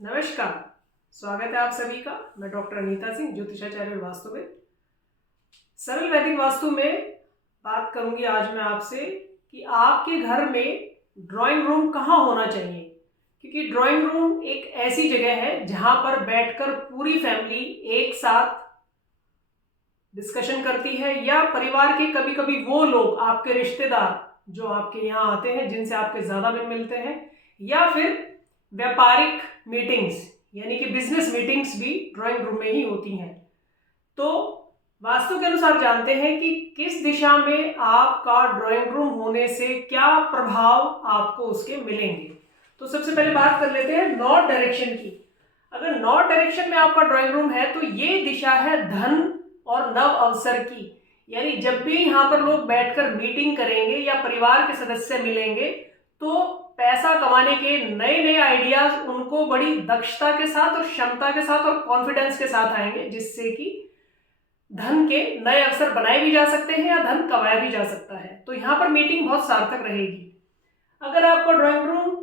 नमस्कार। स्वागत है आप सभी का। मैं डॉक्टर अनीता सिंह, ज्योतिषाचार्य और वास्तुविद। सरल वैदिक वास्तु में बात करूंगी आज मैं आपसे कि आपके घर में ड्राइंग रूम कहाँ होना चाहिए, क्योंकि ड्राइंग रूम एक ऐसी जगह है जहां पर बैठकर पूरी फैमिली एक साथ डिस्कशन करती है, या परिवार के कभी कभी वो लोग आपके रिश्तेदार जो आपके यहाँ आते हैं जिनसे आपके ज़्यादा मिलते हैं, या फिर व्यापारिक मीटिंग्स यानी कि बिजनेस मीटिंग्स भी ड्राइंग रूम में ही होती हैं। तो वास्तु के अनुसार जानते हैं कि किस दिशा में आपका ड्राइंग रूम होने से क्या प्रभाव आपको उसके मिलेंगे। तो सबसे पहले बात कर लेते हैं नॉर्थ डायरेक्शन की। अगर नॉर्थ डायरेक्शन में आपका ड्राइंग रूम है तो ये दिशा है धन और नव अवसर की, यानी जब भी यहाँ पर लोग बैठकर मीटिंग करेंगे या परिवार के सदस्य मिलेंगे तो पैसा कमाने के नए नए आइडियाज उनको बड़ी दक्षता के साथ और क्षमता के साथ और कॉन्फिडेंस के साथ आएंगे, जिससे कि धन के नए अवसर बनाए भी जा सकते हैं या धन कमाया भी जा सकता है। तो यहाँ पर मीटिंग बहुत सार्थक रहेगी। अगर आपका drawing room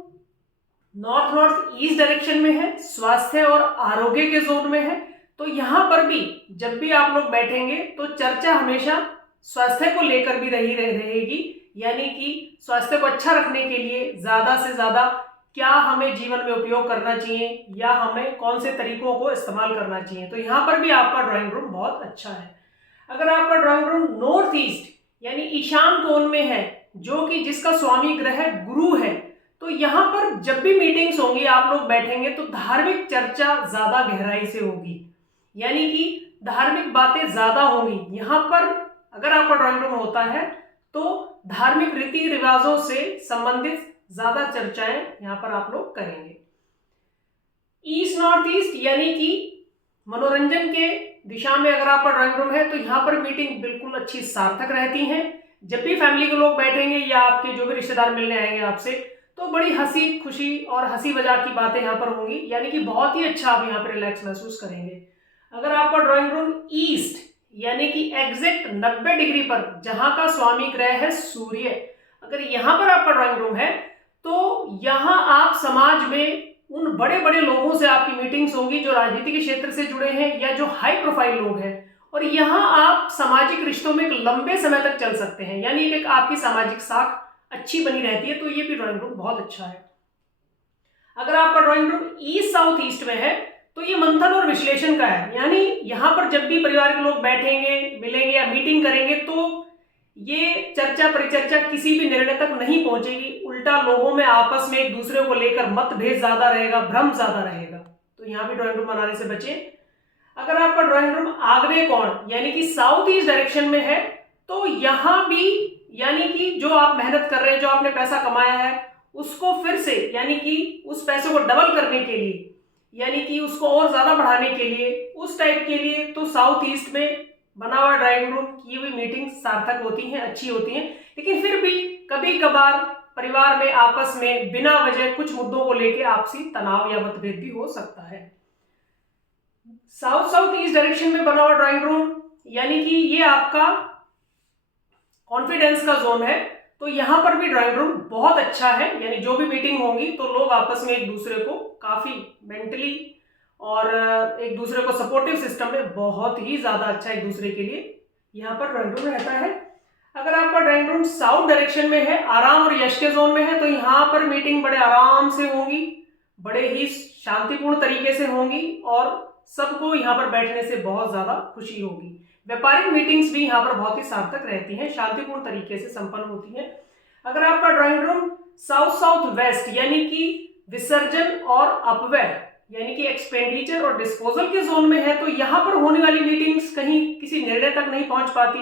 north north east direction में है, स्वास्थ्य और आरोग्य के जोन में है, तो यहाँ पर भी जब भी आप लोग बैठेंगे तो चर्चा हमेशा स्वास्थ्य को लेकर भी रहेगी, यानी कि स्वास्थ्य को अच्छा रखने के लिए ज्यादा से ज्यादा क्या हमें जीवन में उपयोग करना चाहिए या हमें कौन से तरीकों को इस्तेमाल करना चाहिए। तो यहाँ पर भी आपका ड्राइंग रूम बहुत अच्छा है। अगर आपका ड्राइंग रूम नॉर्थ ईस्ट यानी ईशान कोण में है, जो कि जिसका स्वामी ग्रह गुरु है, तो यहाँ पर जब भी मीटिंग्स होंगी आप लोग बैठेंगे तो धार्मिक चर्चा ज्यादा गहराई से होगी, यानी कि धार्मिक बातें ज्यादा होंगी। यहाँ पर अगर आपका ड्राइंग रूम होता है तो धार्मिक रीति रिवाजों से संबंधित ज्यादा चर्चाएं यहाँ पर आप लोग करेंगे। ईस्ट नॉर्थ ईस्ट यानी कि मनोरंजन के दिशा में अगर आपका ड्राइंग रूम है तो यहाँ पर मीटिंग बिल्कुल अच्छी सार्थक रहती हैं। जब भी फैमिली के लोग बैठेंगे या आपके जो भी रिश्तेदार मिलने आएंगे आपसे, तो बड़ी हंसी खुशी और हंसी मजाक की बातें यहाँ पर होंगी, यानी कि बहुत ही अच्छा आप यहाँ पर रिलैक्स महसूस करेंगे। अगर आपका ड्राइंग रूम ईस्ट यानी कि एग्जैक्ट 90 डिग्री पर, जहां का स्वामी ग्रह है सूर्य, अगर यहां पर आपका ड्राइंग रूम है तो यहां आप समाज में उन बड़े बड़े लोगों से आपकी मीटिंग्स होंगी जो राजनीति के क्षेत्र से जुड़े हैं या जो हाई प्रोफाइल लोग हैं, और यहां आप सामाजिक रिश्तों में एक लंबे समय तक चल सकते हैं, यानी एक आपकी सामाजिक साख अच्छी बनी रहती है। तो ये भी ड्राइंग रूम बहुत अच्छा है। अगर आपका drawing room east south east में है तो ये मंथन और विश्लेषण का है, यानी यहाँ पर जब भी परिवार के लोग बैठेंगे, मिलेंगे या मीटिंग करेंगे तो ये चर्चा परिचर्चा किसी भी निर्णय तक नहीं पहुंचेगी, उल्टा लोगों में आपस में एक दूसरे को लेकर मतभेद ज्यादा रहेगा, भ्रम ज्यादा रहेगा। तो यहाँ भी ड्राइंग रूम बनाने से बचे। अगर आपका ड्राइंग रूम आग्नेय कोण यानी कि साउथ ईस्ट डायरेक्शन में है तो यहाँ भी यानी कि जो आप मेहनत कर रहे हैं, जो आपने पैसा कमाया है, उसको फिर से यानी कि उस पैसे को डबल करने के लिए, यानी कि उसको और ज्यादा बढ़ाने के लिए, उस टाइप के लिए तो साउथ ईस्ट में बना हुआ ड्राइंग रूम की हुई मीटिंग सार्थक होती हैं, अच्छी होती हैं। लेकिन फिर भी कभी कभार परिवार में आपस में बिना वजह कुछ मुद्दों को लेकर आपसी तनाव या मतभेद भी हो सकता है। साउथ साउथ ईस्ट डायरेक्शन में बना हुआ ड्राइंग रूम यानी कि ये आपका कॉन्फिडेंस का जोन है, तो यहां पर भी ड्राइंग रूम बहुत अच्छा है, यानी जो भी मीटिंग होगी तो लोग आपस में एक दूसरे को काफी मेंटली और एक दूसरे को सपोर्टिव सिस्टम में बहुत ही ज्यादा अच्छा एक दूसरे के लिए यहाँ पर ड्राइंग रूम रहता है। अगर आपका ड्राइंग रूम साउथ डायरेक्शन में है, आराम और यश के जोन में है, तो यहाँ पर मीटिंग बड़े आराम से होंगी, बड़े ही शांतिपूर्ण तरीके से होंगी और सबको यहाँ पर बैठने से बहुत ज्यादा खुशी होगी। व्यापारिक मीटिंग्स भी यहाँ पर बहुत ही सार्थक रहती हैं, शांतिपूर्ण तरीके से संपन्न होती हैं। अगर आपका drawing room south south west यानी कि विसर्जन और अपव्यय यानी कि एक्सपेंडिचर और डिस्पोजल के जोन में है, तो यहाँ पर होने वाली मीटिंग्स कहीं किसी निर्णय तक नहीं पहुंच पाती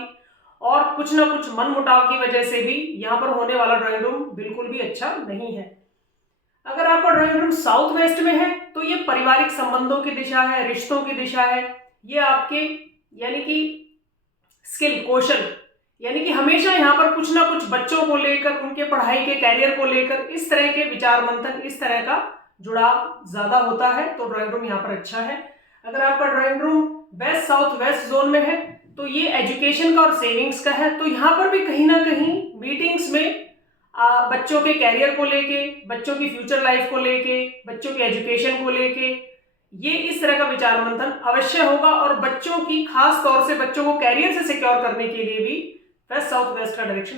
और कुछ ना कुछ मनमुटाव की वजह से भी यहाँ पर होने वाला ड्राइंग रूम बिल्कुल भी अच्छा नहीं है। अगर आपका ड्राइंग रूम साउथ वेस्ट में है तो ये पारिवारिक संबंधों की दिशा है, रिश्तों की दिशा है, ये आपके यानी कि स्किल कौशल, यानी कि हमेशा यहाँ पर कुछ ना कुछ बच्चों को लेकर, उनके पढ़ाई के कैरियर को लेकर इस तरह के विचार मंथन, इस तरह का जुड़ाव ज्यादा होता है, तो ड्राइंग रूम यहाँ पर अच्छा है। अगर आपका drawing room west south west zone में है तो ये एजुकेशन का और सेविंग्स का है, तो यहाँ पर भी कहीं ना कहीं मीटिंग्स में बच्चों के कैरियर को लेके, बच्चों की फ्यूचर लाइफ को लेके, बच्चों के एजुकेशन को लेके, ये इस तरह का विचार मंथन अवश्य होगा। और बच्चों की, खास तौर से बच्चों को कैरियर से सिक्योर करने के लिए भी वेस्ट साउथ वेस्ट का डायरेक्शन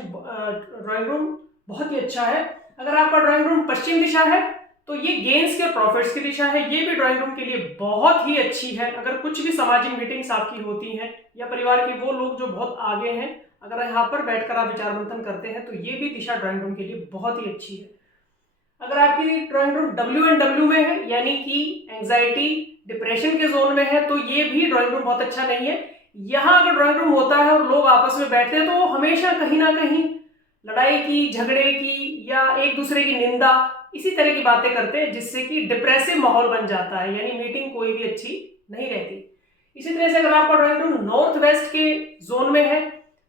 ड्राइंग रूम बहुत ही अच्छा है। अगर आपका ड्राइंग रूम पश्चिम दिशा है तो ये गेन्स के और प्रॉफिट्स की दिशा है, ये भी ड्राइंग रूम के लिए बहुत ही अच्छी है। अगर कुछ भी सामाजिक मीटिंग्स आपकी होती हैं या परिवार के वो लोग जो बहुत आगे हैं, अगर यहाँ पर बैठकर आप विचार मंथन करते हैं तो ये भी दिशा ड्राइंग रूम के लिए बहुत ही अच्छी है। अगर आपकी ड्राइंग रूम W में है, यानी कि एंजाइटी डिप्रेशन के जोन में है, तो ये भी ड्राइंग रूम बहुत अच्छा नहीं है। यहाँ अगर ड्राइंग रूम होता है और लोग आपस में बैठते हैं तो हमेशा कहीं ना कहीं लड़ाई की, झगड़े की या एक दूसरे की निंदा, इसी तरह की बातें करते हैं, जिससे कि डिप्रेसिव माहौल बन जाता है, यानी मीटिंग कोई भी अच्छी नहीं रहती। इसी तरह से अगर आपका ड्राइंग रूम नॉर्थ वेस्ट के जोन में है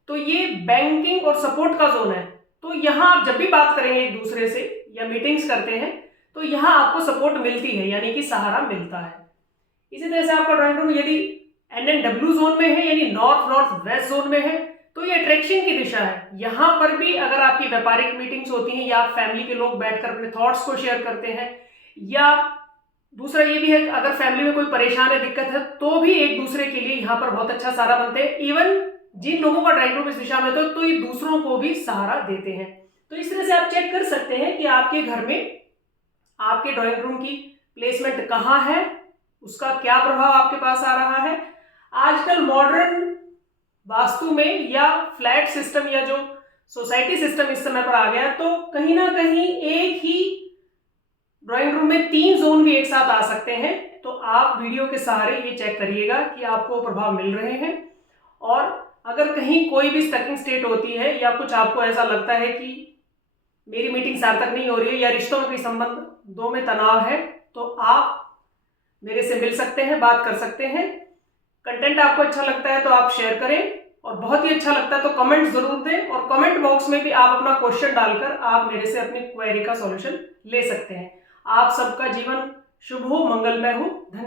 तो ये बैंकिंग और सपोर्ट का जोन है। तो यहाँ आप जब भी बात करेंगे एक दूसरे से या मीटिंग्स करते हैं तो यहाँ आपको सपोर्ट मिलती है, यानी कि सहारा मिलता है। इसी तरह से आपका ड्राइंग रूम यदि NNW जोन में है, यानी नॉर्थ वेस्ट जोन में है, तो ये अट्रैक्शन की दिशा है। यहाँ पर भी अगर आपकी व्यापारिक मीटिंग्स होती हैं या फैमिली के लोग बैठकर अपने थॉट्स को शेयर करते हैं, या दूसरा ये भी है अगर फैमिली में कोई परेशान है, दिक्कत है, तो भी एक दूसरे के लिए यहाँ पर बहुत अच्छा सहारा बनते हैं। इवन जिन लोगों का ड्राइंग रूम इस दिशा में तो ये दूसरों को भी सहारा देते हैं। तो इस तरह से आप चेक कर सकते हैं कि आपके घर में आपके ड्राइंग रूम की प्लेसमेंट कहाँ है, उसका क्या प्रभाव आपके पास आ रहा है। आजकल मॉडर्न वास्तु में या फ्लैट सिस्टम या जो सोसाइटी सिस्टम इस समय पर आ गया, तो कहीं ना कहीं एक ही ड्राइंग रूम में 3 जोन भी एक साथ आ सकते हैं। तो आप वीडियो के सहारे ये चेक करिएगा कि आपको प्रभाव मिल रहे हैं। और अगर कहीं कोई भी स्टकिंग स्टेट होती है या कुछ आपको ऐसा लगता है कि मेरी मीटिंग सार्थक नहीं हो रही है या रिश्तों में कोई संबंधों में तनाव है, तो आप मेरे से मिल सकते हैं, बात कर सकते हैं। कंटेंट आपको अच्छा लगता है तो आप शेयर करें, और बहुत ही अच्छा लगता है तो कमेंट जरूर दें, और कमेंट बॉक्स में भी आप अपना क्वेश्चन डालकर आप मेरे से अपनी क्वेरी का सॉल्यूशन ले सकते हैं। आप सबका जीवन शुभ हो, मंगलमय हो। धन्यवाद।